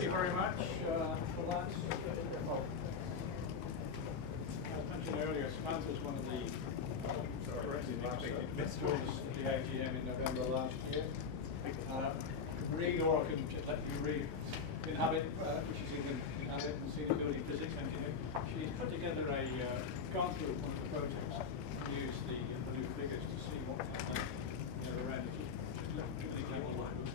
Thank you very much for that. As mentioned earlier, Samantha's one of the visitors to the AGM in November last year. Read, or I can just let you read, Inhabit, which is in Inhabit and Senior Building Physics Engineer. She's put together gone through one of the projects and used the new figures to see what's happening around it. Just literally level what happens.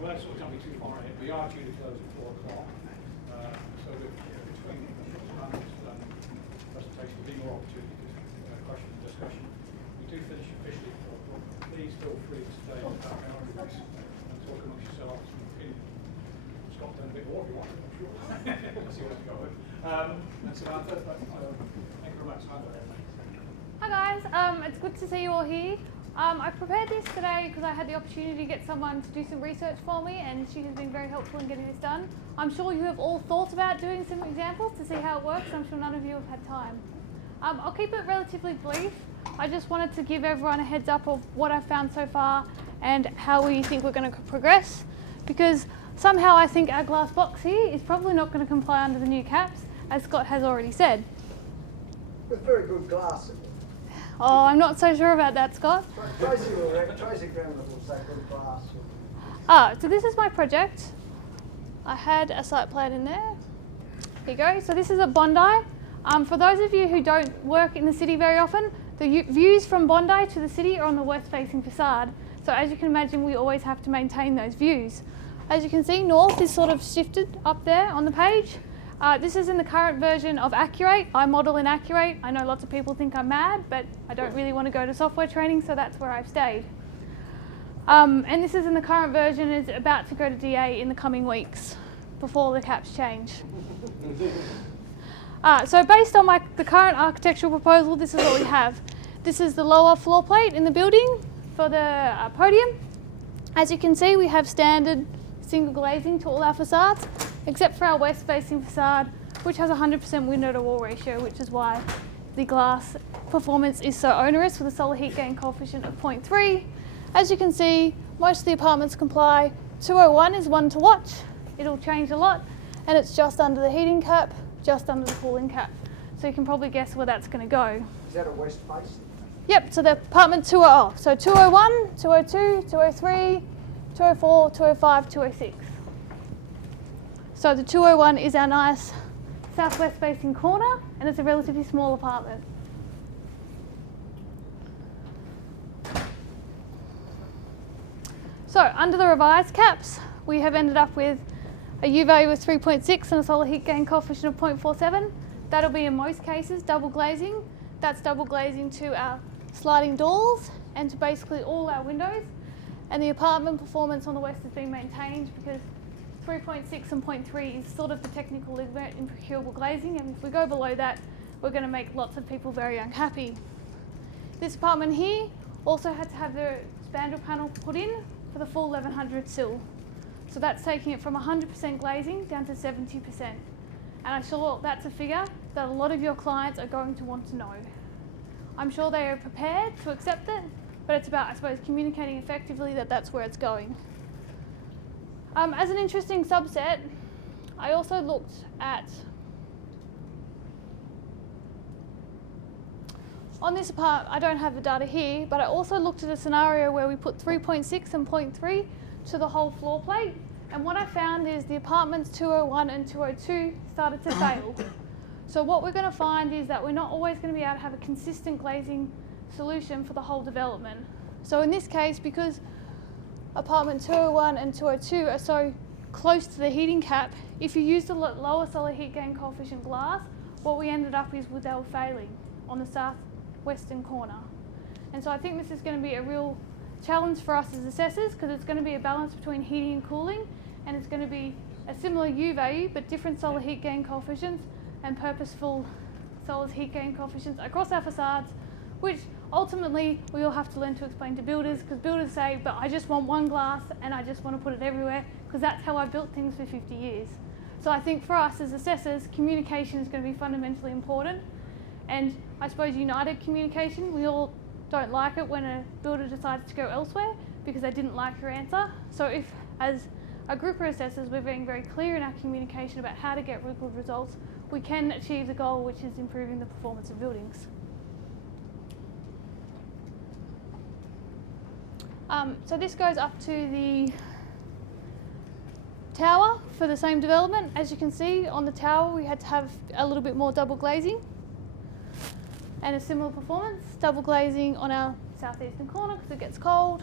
Well, that's not be too far ahead. We are due to close at 4 o'clock. So we're between presentation, there'll be more opportunities for question and discussion. We do finish officially at 4 o'clock. Please feel free to stay in the background and talk amongst yourselves. Scotland a bit more if you want, I'm sure. Let's see where it's going. And Samantha, thank you very much, Samantha. Hi guys, it's good to see you all here. I prepared this today because I had the opportunity to get someone to do some research for me, and she has been very helpful in getting this done. I'm sure you have all thought about doing some examples to see how it works. I'm sure none of you have had time. I'll keep it relatively brief. I just wanted to give everyone a heads up of what I've found so far and how we think we're going to progress, because somehow I think our glass box here is probably not going to comply under the new caps, as Scott has already said. With very good glass. Oh, I'm not so sure about that, Scott. Tracy Graham will say good glass. So this is my project. I had a site plan in there. Here you go. So this is at Bondi. For those of you who don't work in the city very often, the views from Bondi to the city are on the west-facing facade. So as you can imagine, we always have to maintain those views. As you can see, north is sort of shifted up there on the page. This is in the current version of Accurate. I model in Accurate. I know lots of people think I'm mad, but I don't really want to go to software training, so that's where I've stayed. And this is in the current version, is about to go to DA in the coming weeks before the caps change. So based on the current architectural proposal, this is what we have. This is the lower floor plate in the building for the podium. As you can see, we have standard single glazing to all our facades, except for our west-facing facade, which has 100% window-to-wall ratio, which is why the glass performance is so onerous with a solar heat gain coefficient of 0.3. As you can see, most of the apartments comply. 201 is one to watch. It'll change a lot, and it's just under the heating cap, just under the cooling cap. So you can probably guess where that's going to go. Is that a west face? Yep, so the apartment 201. So 201, 202, 203, 204, 205, 206. So the 201 is our nice southwest facing corner, and it's a relatively small apartment. So under the revised caps, we have ended up with a U value of 3.6 and a solar heat gain coefficient of 0.47. That'll be in most cases double glazing. That's double glazing to our sliding doors and to basically all our windows. And the apartment performance on the west has been maintained because 3.6 and 0.3 is sort of the technical limit in procurable glazing, and if we go below that, we're going to make lots of people very unhappy. This apartment here also had to have the spandrel panel put in for the full 1100 sill. So that's taking it from 100% glazing down to 70%. And I'm sure that's a figure that a lot of your clients are going to want to know. I'm sure they are prepared to accept it, but it's about, I suppose, communicating effectively that that's where it's going. As an interesting subset, I also looked at, on this part, I don't have the data here, but I also looked at a scenario where we put 3.6 and 0.3 to the whole floor plate, and what I found is the apartments 201 and 202 started to fail. So what we're going to find is that we're not always going to be able to have a consistent glazing solution for the whole development. So in this case, because apartment 201 and 202 are so close to the heating cap, if you use the lower solar heat gain coefficient glass, what we ended up is they were failing on the southwestern corner. And so I think this is going to be a real challenge for us as assessors, because it's going to be a balance between heating and cooling, and it's going to be a similar U value but different solar heat gain coefficients and purposeful solar heat gain coefficients across our facades, which ultimately we all have to learn to explain to builders, because builders say, but I just want one glass and I just want to put it everywhere because that's how I've built things for 50 years. So I think for us as assessors, communication is going to be fundamentally important, and I suppose united communication. We all don't like it when a builder decides to go elsewhere, because they didn't like your answer. So if, as a group of assessors, we're being very clear in our communication about how to get good results, we can achieve the goal, which is improving the performance of buildings. So this goes up to the tower for the same development. As you can see, on the tower we had to have a little bit more double glazing and a similar performance. Double glazing on our southeastern corner because it gets cold.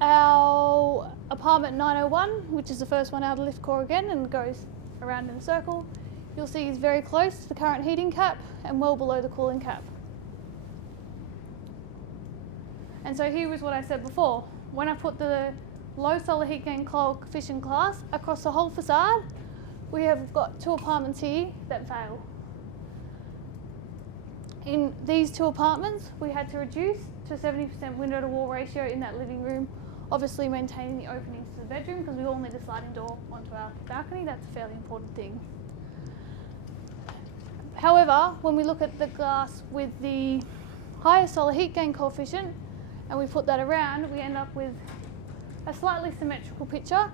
Our apartment 901, which is the first one out of lift core again and goes around in a circle, you'll see is very close to the current heating cap and well below the cooling cap. And so here was what I said before. When I put the low solar heat gain coefficient class across the whole facade, we have got 2 apartments here that fail. In these 2 apartments, we had to reduce to 70% window to wall ratio in that living room, obviously maintaining the openings to the bedroom because we all need a sliding door onto our balcony. That's a fairly important thing. However, when we look at the glass with the higher solar heat gain coefficient and we put that around, we end up with a slightly symmetrical picture.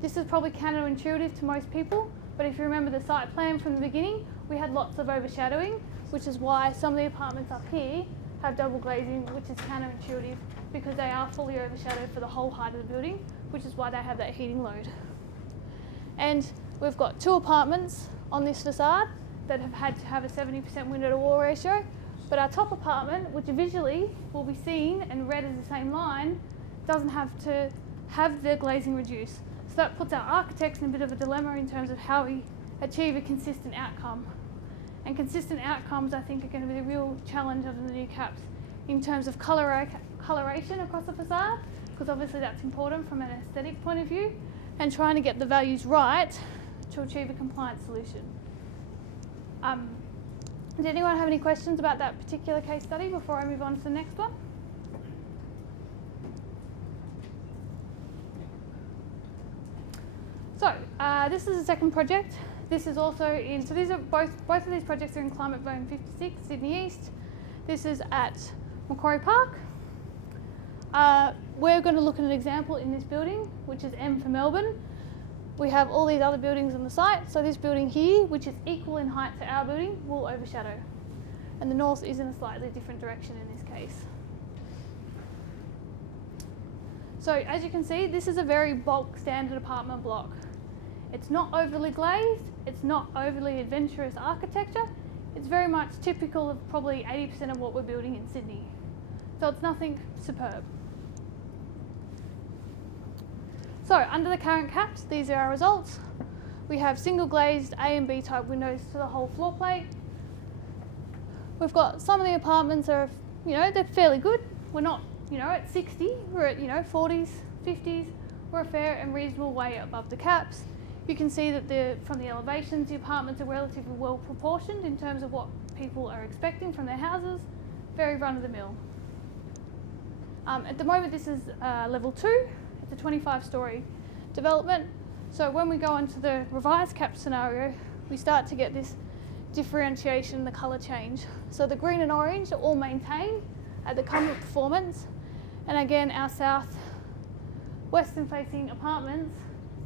This is probably counterintuitive to most people, but if you remember the site plan from the beginning, we had lots of overshadowing, which is why some of the apartments up here have double glazing, which is counterintuitive because they are fully overshadowed for the whole height of the building, which is why they have that heating load. And we've got 2 apartments on this facade that have had to have a 70% window to wall ratio, but our top apartment, which visually will be seen and read as the same line, doesn't have to have the glazing reduced. So that puts our architects in a bit of a dilemma in terms of how we achieve a consistent outcome. And consistent outcomes, I think, are going to be the real challenge of the new caps in terms of coloration across the facade, because obviously that's important from an aesthetic point of view, and trying to get the values right to achieve a compliant solution. Does anyone have any questions about that particular case study before I move on to the next one? So this is the second project. This is also in, so these are both of these projects are in Climate Zone 56, Sydney East. This is at Macquarie Park. We're going to look at an example in this building, which is M for Melbourne. We have all these other buildings on the site, so this building here, which is equal in height to our building, will overshadow. And the north is in a slightly different direction in this case. So as you can see, this is a very bulk standard apartment block. It's not overly glazed, it's not overly adventurous architecture, it's very much typical of probably 80% of what we're building in Sydney. So it's nothing superb. So under the current caps, these are our results. We have single glazed A and B type windows to the whole floor plate. We've got some of the apartments are, they're fairly good. We're not, at 60, we're at, 40s, 50s. We're a fair and reasonable way above the caps. You can see that from the elevations, the apartments are relatively well proportioned in terms of what people are expecting from their houses. Very run of the mill. At the moment, this is level 2. It's a 25-storey development. So when we go into the revised cap scenario, we start to get this differentiation, the colour change. So the green and orange are all maintained at the current performance. And again, our south western facing apartments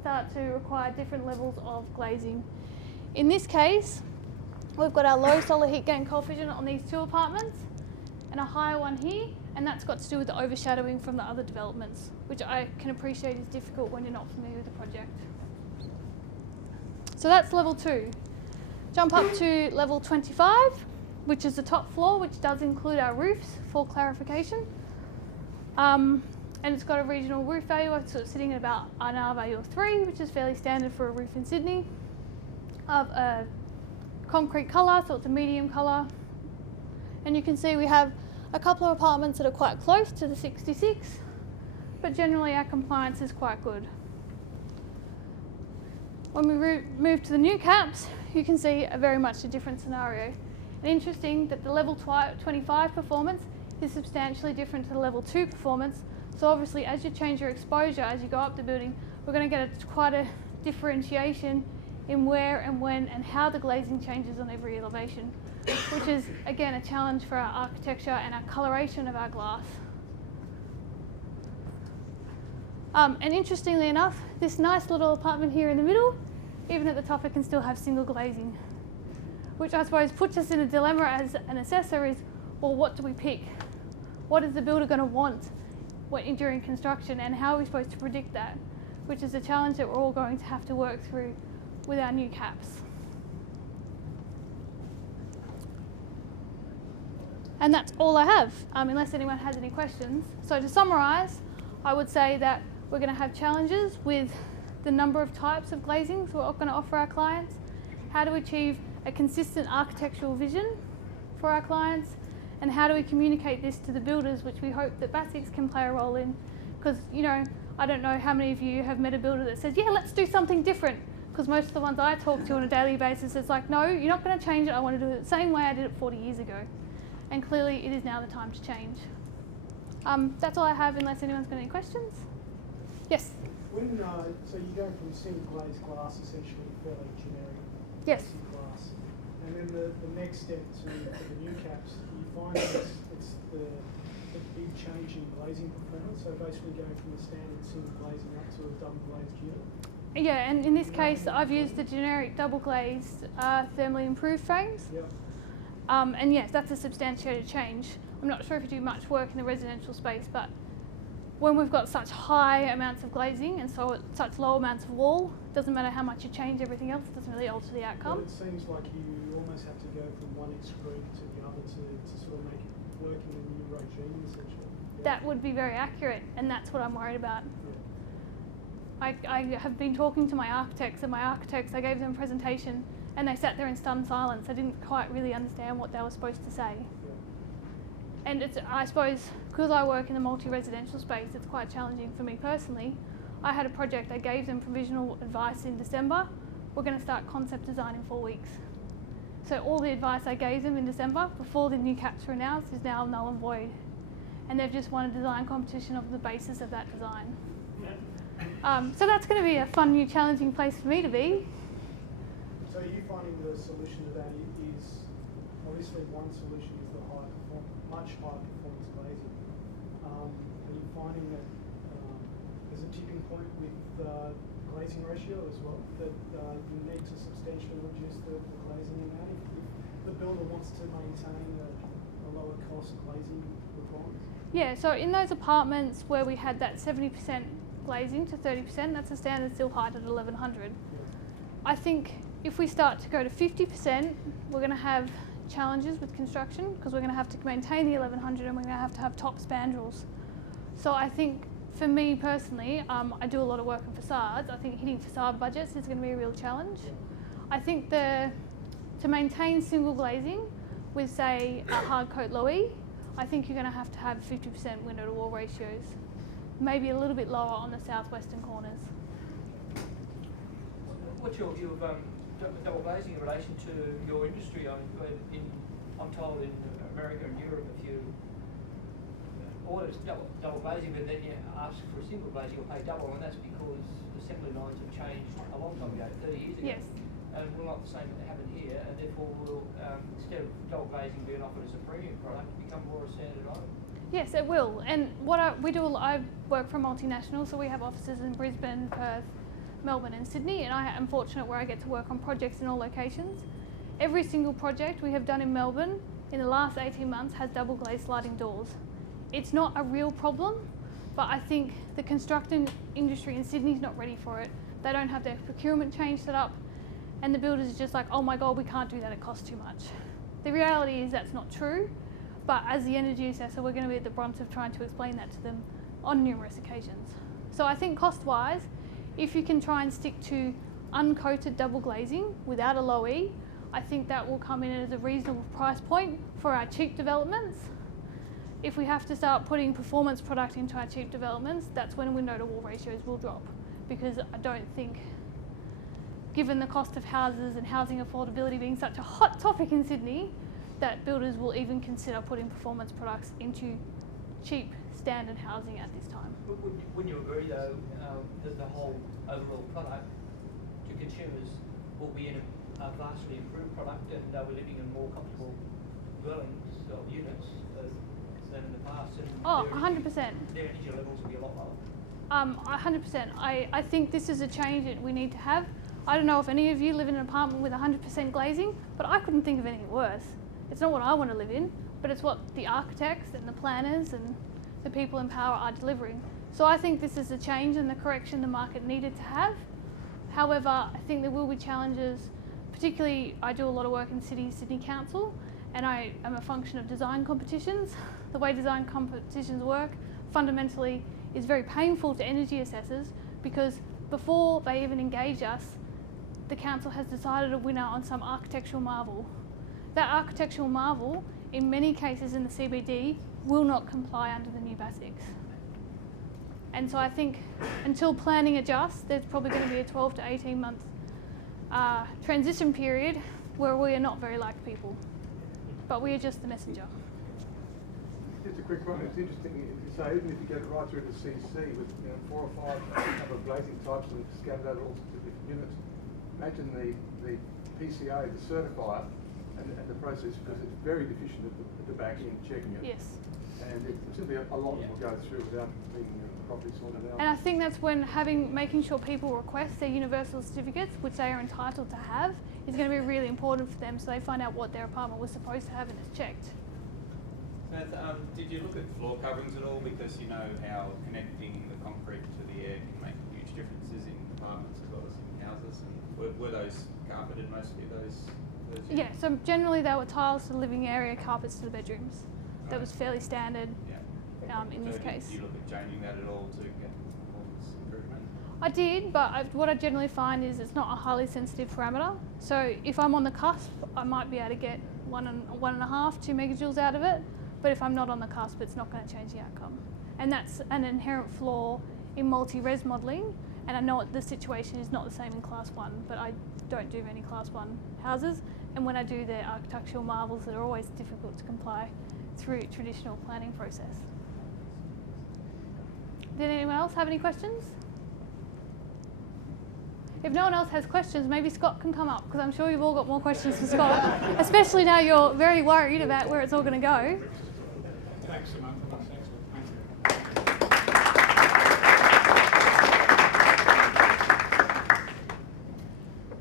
start to require different levels of glazing. In this case, we've got our low solar heat gain coefficient on these 2 apartments and a higher one here, and that's got to do with the overshadowing from the other developments, which I can appreciate is difficult when you're not familiar with the project. So that's level 2. Jump up to level 25, which is the top floor, which does include our roofs for clarification. And it's got a regional roof value, so it's sitting at about an R value of 3, which is fairly standard for a roof in Sydney. Of a concrete colour, so it's a medium colour. And you can see we have a couple of apartments that are quite close to the 66, but generally our compliance is quite good. When we move to the new caps, you can see very much a different scenario. And interesting that the level 25 performance is substantially different to the level 2 performance. So obviously as you change your exposure, as you go up the building, we're going to get quite a differentiation in where and when and how the glazing changes on every elevation, which is again a challenge for our architecture and our coloration of our glass. And interestingly enough, this nice little apartment here in the middle, even at the top, it can still have single glazing, which I suppose puts us in a dilemma as an assessor is, well, what do we pick? What is the builder going to want during construction, and how are we supposed to predict that? Which is a challenge that we're all going to have to work through with our new caps. And that's all I have, unless anyone has any questions. So to summarise, I would say that we're going to have challenges with the number of types of glazings we're going to offer our clients, how to achieve a consistent architectural vision for our clients, and how do we communicate this to the builders, which we hope that BASIX can play a role in. Because, you know, I don't know how many of you have met a builder that says, yeah, let's do something different. Because most of the ones I talk to on a daily basis, it's like, no, you're not going to change it. I want to do it the same way I did it 40 years ago. And clearly it is now the time to change. That's all I have, unless anyone's got any questions. Yes? When, so you go from single glazed glass, essentially fairly generic Yes. glass, and then the next step to the new caps, you find it's the big change in glazing performance, so basically going from the standard single glazing up to a double glazed unit? Yeah, and in this case, I've used the generic double glazed thermally improved frames. Yep. And yes, that's a substantiated change. I'm not sure if you do much work in the residential space, but when we've got such high amounts of glazing and so such low amounts of wall, it doesn't matter how much you change everything else, it doesn't really alter the outcome. Well, it seems like you almost have to go from one extreme to the other to sort of make it work in a new regime, essentially. Yeah. That would be very accurate, and that's what I'm worried about. Yeah. I have been talking to my architects, and I gave them a presentation, and they sat there in stunned silence. They didn't quite really understand what they were supposed to say. And it's, I suppose, because I work in the multi-residential space, it's quite challenging for me personally. I had a project, I gave them provisional advice in December. We're going to start concept design in 4 weeks. So all the advice I gave them in December, before the new caps were announced, is now null and void. And they've just won a design competition of the basis of that design. So that's going to be a fun, new, challenging place for me to be. So are you finding the solution to that is, obviously one solution is the much higher performance glazing. Are you finding that there's a tipping point with glazing ratio as well, that you need to substantially reduce the glazing amount if the builder wants to maintain a lower cost glazing requirements? Yeah, so in those apartments where we had that 70% glazing to 30%, that's a standard steel height at 1100. Yeah. I think if we start to go to 50%, we're going to have challenges with construction because we're going to have to maintain the 1100 and we're going to have top spandrels. So I think for me personally, I do a lot of work in facades. I think hitting facade budgets is going to be a real challenge. I think to maintain single glazing with, say, a hard coat low E, I think you're going to have 50% window to wall ratios, maybe a little bit lower on the southwestern corners. What's your view of double glazing in relation to your industry? I'm told in America and Europe, if you order double glazing, but then you ask for a single glazing, you'll pay double, and that's because assembly lines have changed a long time ago, 30 years ago. Yes. And will not the same happen here, and therefore will, instead of double glazing being offered as a premium product, become more a standard item? Yes, it will. And what we do, I work for a multinational, so we have offices in Brisbane, Perth, Melbourne and Sydney, and I am fortunate where I get to work on projects in all locations. Every single project we have done in Melbourne in the last 18 months has double glazed sliding doors. It's not a real problem, but I think the construction industry in Sydney is not ready for it. They don't have their procurement chain set up, and the builders are just like, oh my God, we can't do that, it costs too much. The reality is that's not true, but as the energy assessor, we're going to be at the brunt of trying to explain that to them on numerous occasions. So I think cost-wise, if you can try and stick to uncoated double glazing without a low E, I think that will come in as a reasonable price point for our cheap developments. If we have to start putting performance product into our cheap developments, that's when window to wall ratios will drop, because I don't think, given the cost of houses and housing affordability being such a hot topic in Sydney, that builders will even consider putting performance products into cheap standard housing at this time. Wouldn't you agree though that the whole overall product to consumers will be in a vastly improved product, and they'll be living in more comfortable dwellings or units than in the past? And Oh, 100%. Their energy levels will be a lot lower. 100%. I think this is a change that we need to have. I don't know if any of you live in an apartment with 100% glazing, but I couldn't think of anything worse. It's not what I want to live in, but it's what the architects and the planners and the people in power are delivering. So I think this is a change and the correction the market needed to have. However, I think there will be challenges, particularly I do a lot of work in Sydney Council, and I am a function of design competitions. The way design competitions work fundamentally is very painful to energy assessors, because before they even engage us, the council has decided a winner on some architectural marvel. That architectural marvel, in many cases in the CBD, will not comply under the new BASIX. And so I think until planning adjusts, there's probably going to be a 12 to 18 month transition period where we are not very like people, but we are just the messenger. Just a quick one. It's interesting. You say even if you get it right through to CC with 4 or 5 other glazing types and scattered over all sorts of different units, imagine the PCA, the certifier, and the process, because it's very deficient at the back end checking it. Yes. And it's simply a lot will go through without being properly sorted out. And I think that's when making sure people request their universal certificates, which they are entitled to have, is going to be really important for them, so they find out what their apartment was supposed to have and it's checked. Samantha, did you look at floor coverings at all? Because you know how connecting the concrete to the air can make huge differences in apartments as well as in houses. And were those carpeted mostly, those units? Yeah, so generally they were tiles to the living area, carpets to the bedrooms. That was fairly standard in this case. Did you look at changing that at all to get performance improvement? I did, but what I generally find is it's not a highly sensitive parameter. So if I'm on the cusp, I might be able to get 1.5, 2 megajoules out of it. But if I'm not on the cusp, it's not going to change the outcome. And that's an inherent flaw in multi-res modelling. And I know the situation is not the same in Class 1, but I don't do many Class 1 houses. And when I do, they're architectural marvels that are always difficult to comply through traditional planning process. Did anyone else have any questions? If no one else has questions, maybe Scott can come up, because I'm sure you've all got more questions for Scott, especially now you're very worried about where it's all going to go. Thanks, Samantha. That's excellent. Thank you.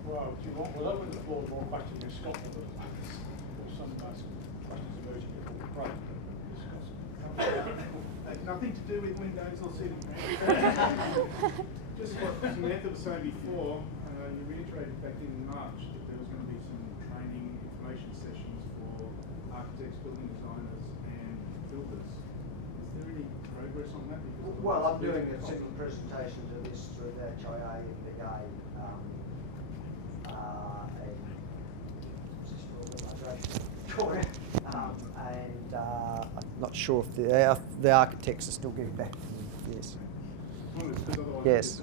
Well, we'll open the floor more questions with Scott or some questions emerging before we break. Nothing to do with Windows or City. Just what Samantha was saying before, you reiterated back in March that there was going to be some training information sessions for architects, building designers and builders. Is there any progress on that? Because well, I'm doing a second presentation to this through the HIA and the GAI and I'm not sure if the architects are still getting back to me. Yes. Yes.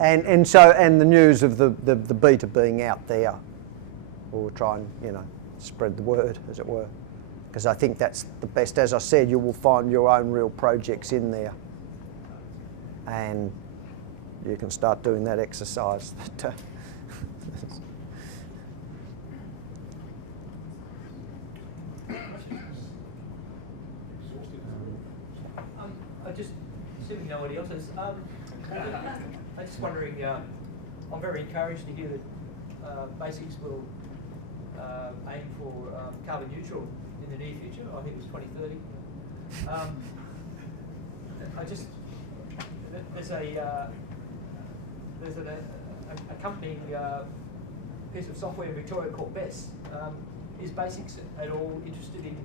And the news of the beta being out there, we'll try and spread the word, as it were, because I think that's the best. As I said, you will find your own real projects in there, and you can start doing that exercise. I just, assuming nobody else is, I'm just wondering, I'm very encouraged to hear that BASIX will aim for carbon neutral in the near future. I think it was 2030. There's an accompanying piece of software in Victoria called BESS. Is BASIX at all interested in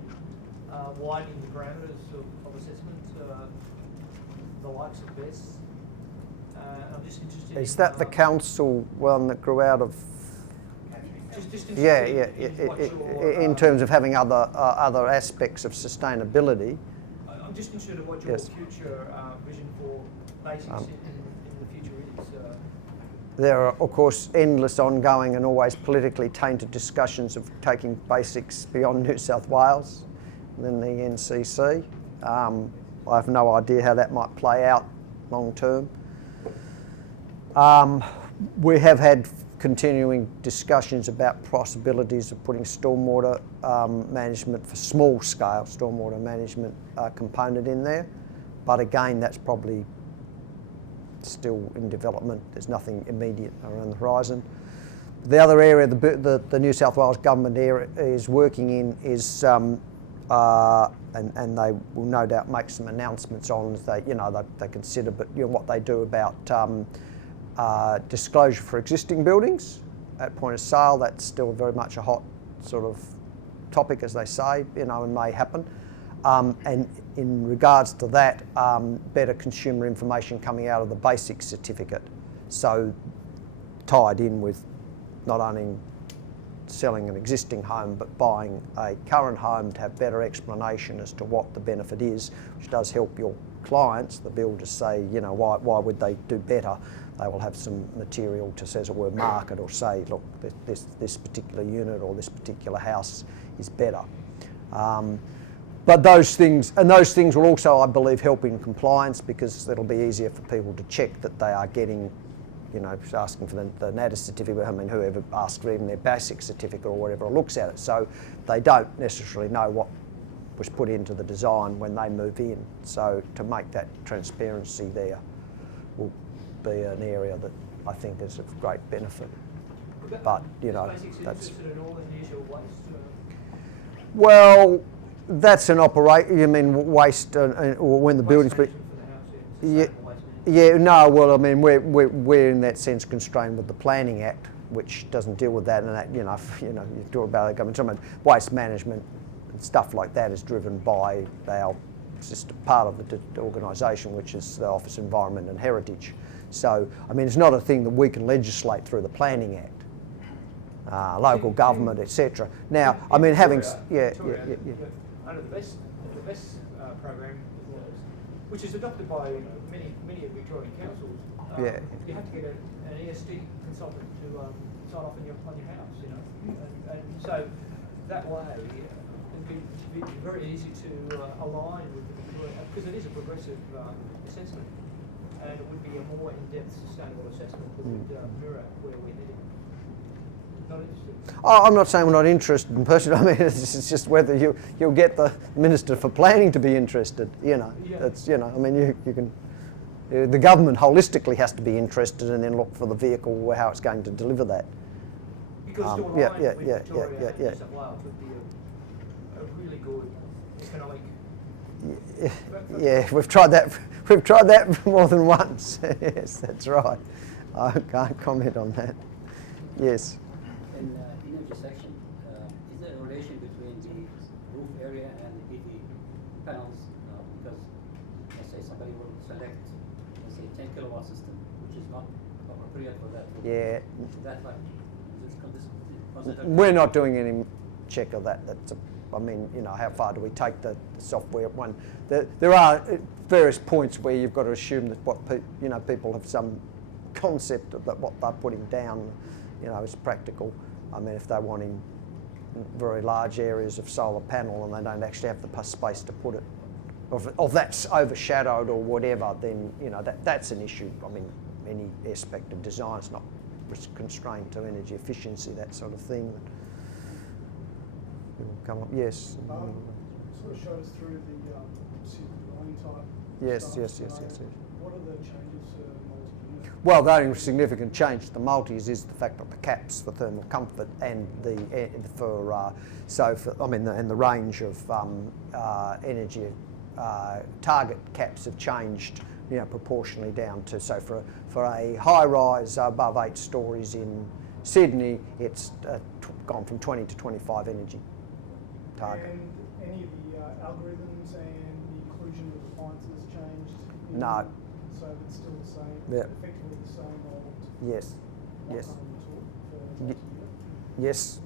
widening the parameters of assessment, the likes of BESS? I'm just interested. Is that the council one that grew out of? Just in terms of having other aspects of sustainability. I'm just interested in what your future vision for BASIX in the future is. There are, of course, endless, ongoing and always politically tainted discussions of taking BASIX beyond New South Wales and then the NCC. I have no idea how that might play out long term. We have had continuing discussions about possibilities of putting stormwater management for small scale stormwater management component in there, but again that's probably still in development. There's nothing immediate around the horizon. The other area the New South Wales government area is working in is, and they will no doubt make some announcements on as they consider, but what they do about disclosure for existing buildings at point of sale. That's still very much a hot sort of topic, as they say, and may happen. And in regards to that, better consumer information coming out of the BASIX certificate. So tied in with not only selling an existing home but buying a current home to have better explanation as to what the benefit is, which does help your clients, the builders, say, why would they do better? They will have some material to, as it were, market or say, look, this particular unit or this particular house is better. But those things will also, I believe, help in compliance, because it'll be easier for people to check that they are getting, asking for the NADA certificate. I mean, whoever asks for even their BASIX certificate or whatever looks at it. So they don't necessarily know what was put into the design when they move in. So to make that transparency there will be an area that I think is of great benefit. But, that's... Well, that's an operation. You mean waste, or when the buildings... Yeah, no. Well, I mean, we're in that sense constrained with the Planning Act, which doesn't deal with that. And that, you talk about the government. Waste management and stuff like that is driven by our system, part of the organisation, which is the Office of Environment and Heritage. So, I mean, it's not a thing that we can legislate through the Planning Act. Local government, etc. Now, I mean, having under the BASIX program, which is adopted by many of Victorian councils, you have to get an ESD consultant to sign off on your house, and so that way it'd be very easy to align with the Victorian, because it is a progressive assessment, and it would be a more in-depth sustainable assessment that would mirror where we're heading. Not interested? Oh, I'm not saying we're not interested in person. I mean, it's just whether you'll get the Minister for Planning to be interested. That's I mean, you can. The government holistically has to be interested, and then look for the vehicle how it's going to deliver that. Because to align with Victoria and New South Wales would be a really good economic. Yeah, we've tried that. We've tried that more than once. Yes, that's right. I can't comment on that. Yes. In energy section, is there a relation between the roof area and the PV panels? Because let's say somebody will select, let's say, 10 kilowatt system, which is not appropriate for that roof. Yeah. Is that like, we're not doing any check of that. I mean, how far do we take the software? There are various points where you've got to assume that people have some concept of that what they're putting down, is practical. I mean, if they're wanting very large areas of solar panel and they don't actually have the space to put it, or that's overshadowed or whatever, then that's an issue. I mean, any aspect of design is not constrained to energy efficiency, that sort of thing. People come up, yes. Sort of showed us through the dwelling type. Yes. What are the changes to multi-unit? Well, the only significant change to the multis is the fact that the caps for thermal comfort and the range of energy target caps have changed, proportionally down to, so for a high rise above 8 stories in Sydney, it's gone from 20 to 25 energy target. And any of the algorithms and the inclusion of appliances changed? No. So it's still the same, Yeah. effectively the same old. Yes. What Yes. kind of tool for multi-unit? Yes.